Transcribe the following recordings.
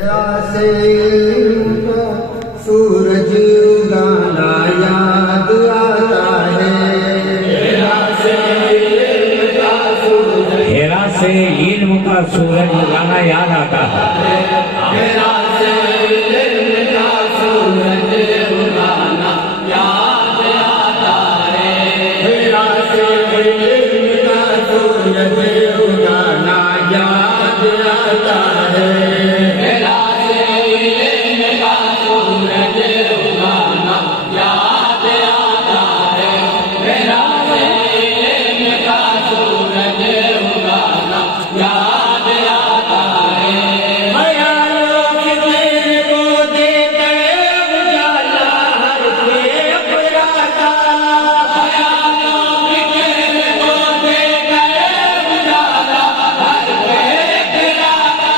से सूरज उगाना याद आता है। हेरा से इल्म का सूरज उगाना याद आता है। हेरा से इल्म का सूरज उगाना याद आता है। हेरा से इल्म का सूरज उगाना याद आता है। हेरा से इल्म का सूरज उगाना याद आता है। हेरा से इल्म का सूरज उगाना याद आता है। ख्यालों के मेरे को देते उजाला हर खेप राता। ख्यालों के मेरे को देकर उजाला हर खेत राता।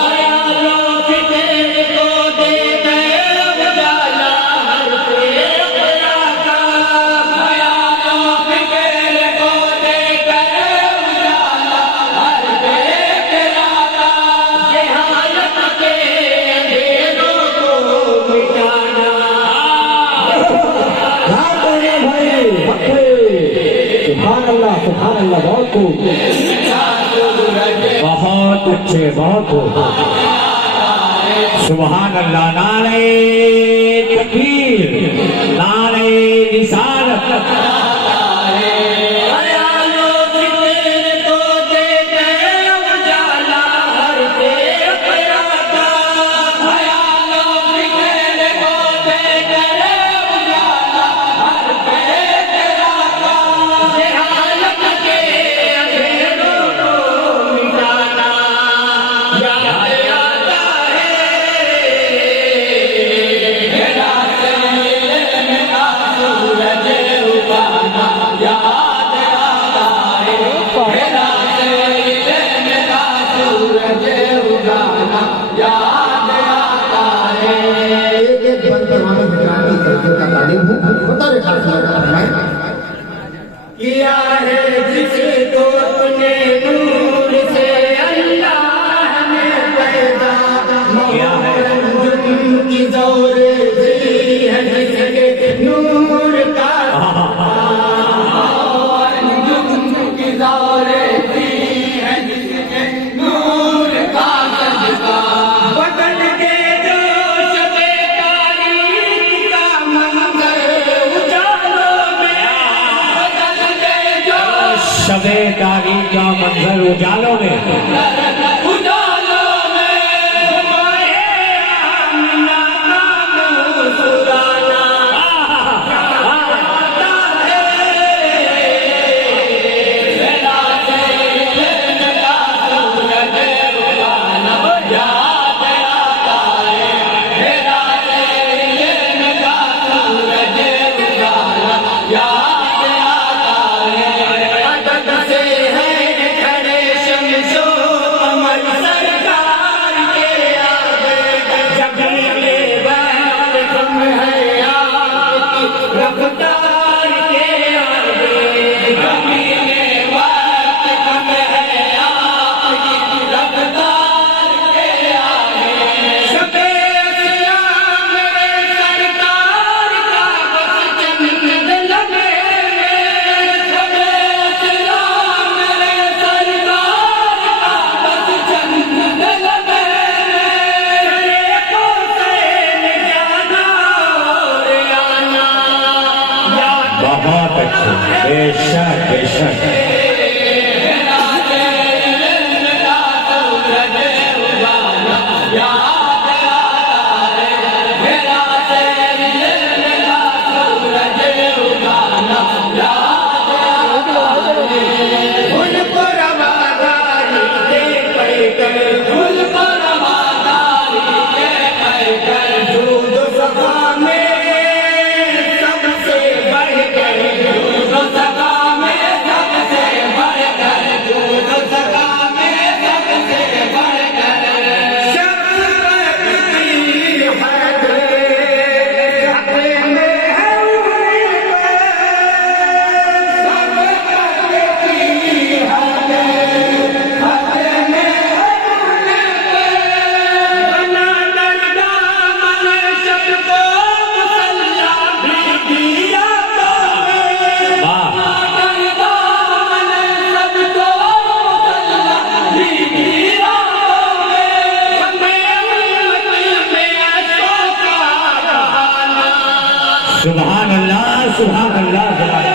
ख्यालों के मेरे को देते उजाला हर खेप राता। ख्यालों के मेरे को देकर उजाला हर खेत राता। जहालत के अंधेरों को मिटाना। सुभान अल्लाह बहुत खूब, बहुत अच्छे, बहुत खूब। सुभान अल्लाह। नारे तकबीर, नारे रिसालत। ख्यालों के मेरे को देते उजाला हर खेप राता। ख्यालों के मेरे को देकर उजाला हर खेत राता। जहालत के अंधेरों को मिटाना याद आता है। हेरा से इल्म का सूरज उगाना याद आता है। हेरा से इल्म का सूरज उगाना याद आता है। एक एक बंद तमाम गुजराती कल्चर का तालीम हूँ बता रहे खास फरमाए किया है जिसको अपने नूर से अल्लाह ने पैदा। किया है। मोहम्मद की दौरे दी है जिसके नूर का की दौरे दी है जिसके नूर का सदका। बदल के जोश में तारीख का मंजर उजालों में। बदल के जो शबे तारीख का मंजर उजालों में। उजालों में आमिना का मुस्कुराना हेरा से इल्म का सूरज उगाना याद आता है। हेरा से इल्म का सूरज उगाना याद आता है। अदद से है खड़े शमशो कमर सरकार के आगे। जगने वक्त कम है आपकी रफ्तार के आगे। जमीने वक्त कम है आपकी रफ्तार के आगे। शबे इस्लाम मेरे सरकार का बस चंद लगे। शबे इस्लाम मेरे सरकार का बस चंद लगे। बहुत अच्छे, बेशक बेशक। हेरा से इल्म का सूरज उगाना याद आता है। हेरा से इल्म का सूरज उगाना याद आता है। उनको रवादारी दे पैकर फूल पर रवादारी के पैकर दूध सभा में सबसे बढ़कर दूध सभा में सबसे सुभान अल्लाह जलाल।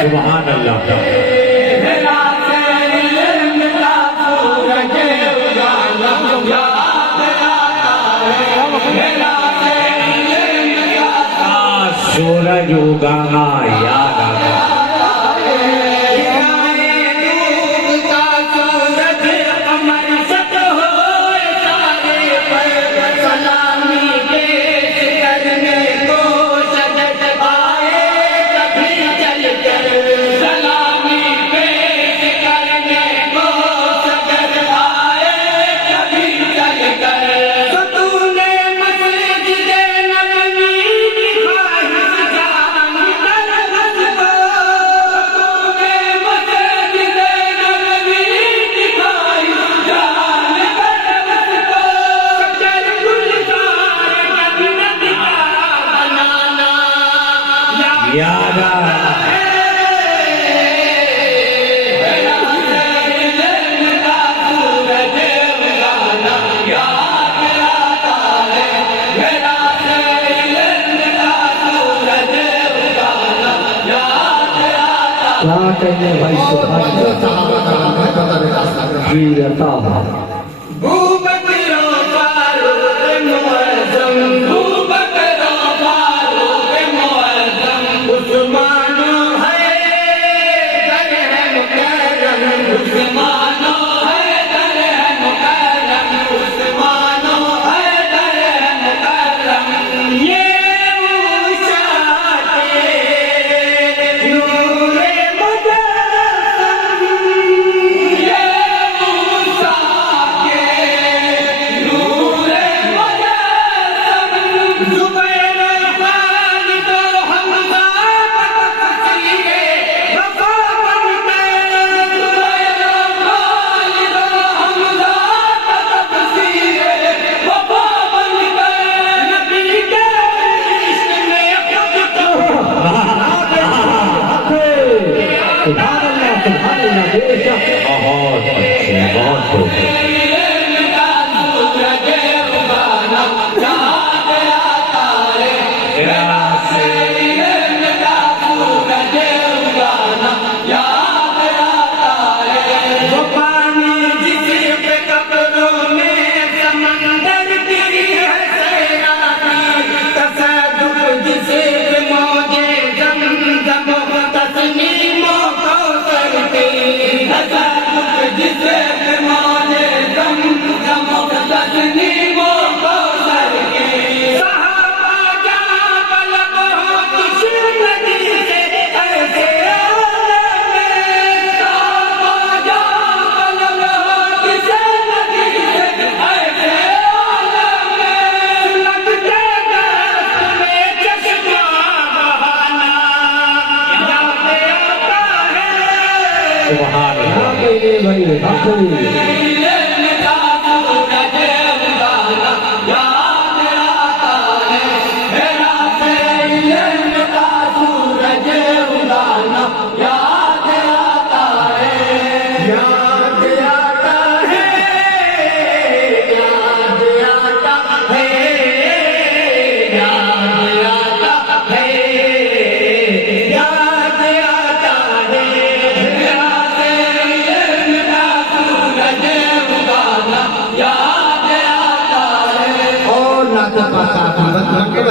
सुभान अल्लाह। सूरज उगाना याद आता। याद भाई जी अता सूरज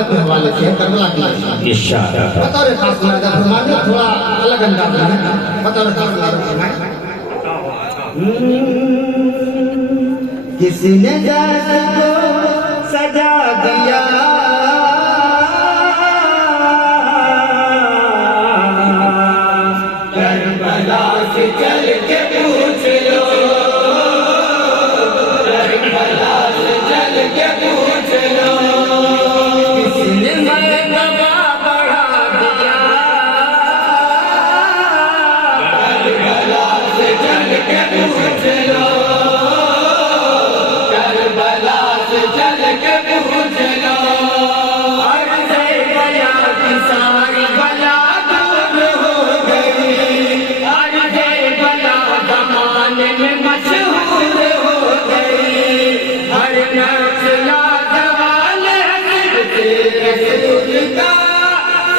के हवाले से करबला की लाइफ इशारा बतौर खास नजर फरमाने थोड़ा अलग अंदाज में बतौर खास नजर फरमाए किसने जस को सजा दिया करबला से चल के पूछ लो, करबला से चल के पूछ लो, किसने मरतबा बढ़ा दिया। करबला से चल के पूछ लो, करबला से चल के पूछ लो, अर्ज़े बया की सारी बला दूर हो गई, अर्ज़े बला ज़माने में मशहूर हो गई, हर नफ्स लाजवाल है तेरे रसूल का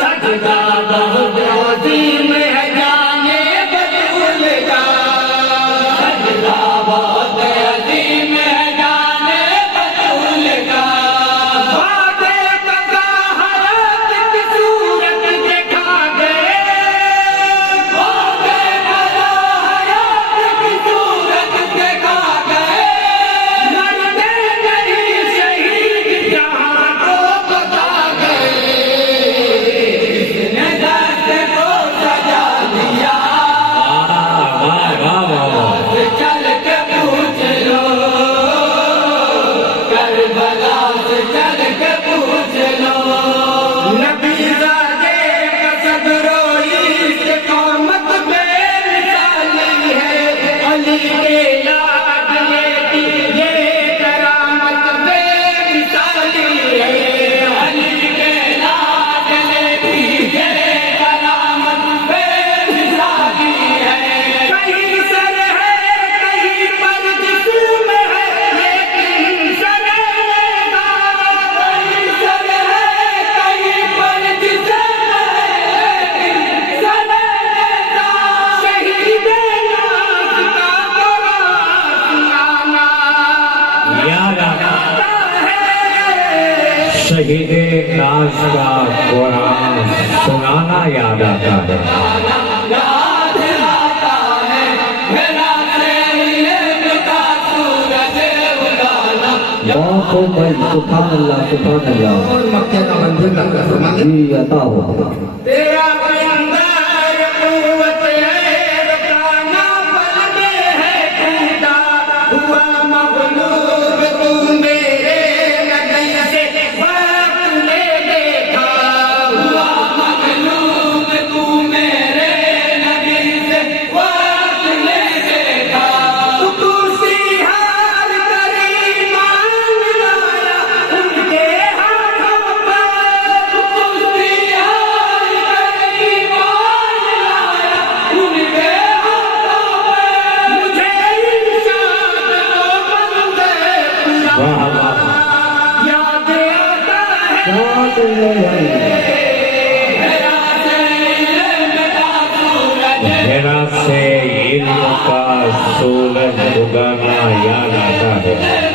सजदा बहुत अज़ीम है जाने बतूल का, सजदा बहुत अज़ीम है जाने बतूल का, वादे का हरात की सूरत दिखा गए, वादे का हरात की सूरत दिखा गए, मरने नहीं शहीद जहां को बता गए, किसने दर्द को सजा दिया। वाह वाह वाह वाह चल के पूछ लो, करबला से चल के पूछ लो, नबी ज़ादे कसद रोई इस्तिक़ामत बेमिसाली है, अली के लाडले की ये करामत बेमिसाली है, अली के लाडले की ये करामत बेमिसाली है, कहीं सर है कहीं पर जिस्म है लेकिन सर लेगा, कहीं सर है कहीं पर जिस्म है लेकिन सर लेगा, शहीद नाज़ का बराना याद आता है, शहीद नाज का कुरान सुनाना याद आता है। याद आता है मेरा से इल्म का सूरज उगाना, बहुत भाई सुभान अल्लाह और मक्के का मंदिर का फरमाने जी अता हो। तेरा अंदर कुव्वत है रुकाना, पल में है टूटा हुआ मग़लूब, तू मेरे नबी से वक्त ने देखा, हुआ मग़लूब तू मेरे नबी से वक्त ने देखा, तू हार करी मान लाया उनके हाथों पर, तू हार करी मान लाया उनके हाथों पर, मुझे इंशाअ तो बंदे वाह वाह याद आता है, मेरा से इल्म का सूरज, मेरा से इल्म का सूरज उगाना याद आता है।